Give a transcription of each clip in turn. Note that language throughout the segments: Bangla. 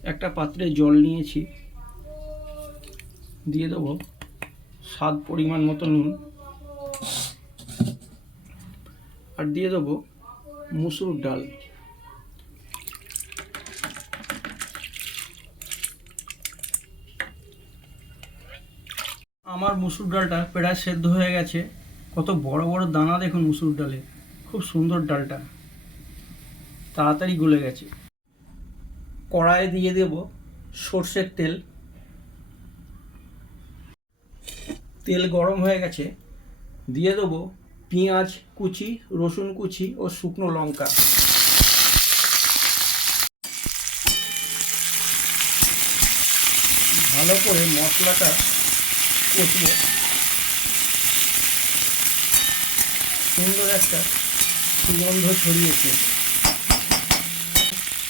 একটা পাত্রে জল নিয়েছি, দিয়ে দেবো স্বাদ পরিমাণ মতো নুন, আর দিয়ে দেবো মুসুর ডাল। আমার মুসুর ডালটা প্রায় সেদ্ধ হয়ে গেছে। কত বড় বড় দানা দেখুন মুসুর ডালে, খুব সুন্দর ডালটা, তাড়াতাড়ি গলে গেছে। কড়াইয়ে দিয়ে দেব সর্ষের তেল। তেল গরম হয়ে গেছে, দিয়ে দেবো পেঁয়াজ কুচি, রসুন কুচি ও শুকনো লঙ্কা। ভালো করে মশলাটা কষবো। সুন্দর একটা সুগন্ধ ছড়িয়েছে।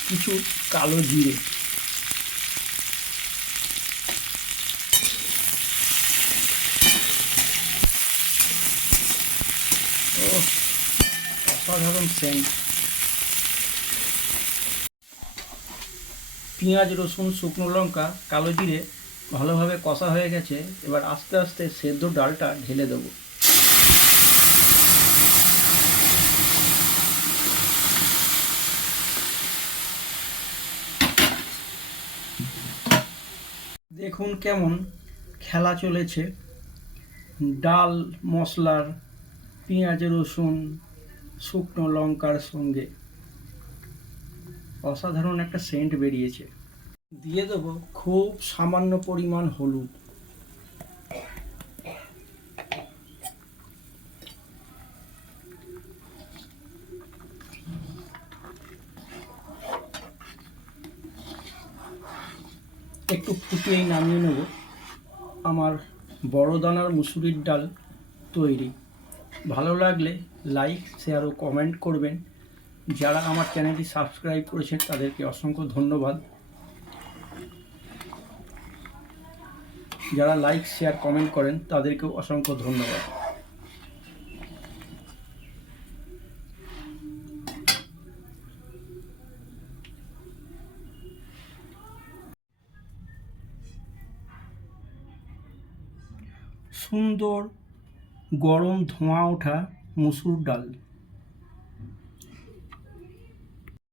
কিছু কালো জিরে, ও অসাধারণ সেন্ট। পেঁয়াজ রসুন শুকনো লঙ্কা কালো জিরে ভালোভাবে কষা হয়ে গেছে। এবার আস্তে আস্তে সেদ্ধ ডালটা ঢেলে দেবো। দেখুন কেমন খেলা চলেছে ডাল মশলার, পেঁয়াজ রসুন শুকনো লঙ্কার সঙ্গে। অসাধারণ একটা সেন্ট বেরিয়েছে। দিয়ে দেবো খুব সামান্য পরিমাণ হলুদ। একটু ফুটিয়েই নামিয়ে নেব। আমার বড় দানার মুসুরির ডাল তৈরি। ভালো লাগলে লাইক শেয়ার ও কমেন্ট করবেন। যারা আমার চ্যানেলটি সাবস্ক্রাইব করেছেন তাদেরকে অসংখ্য ধন্যবাদ। যারা লাইক শেয়ার কমেন্ট করেন তাদেরকেও অসংখ্য ধন্যবাদ। সুন্দর গরম ধোঁয়া ওঠা মুসুর ডাল।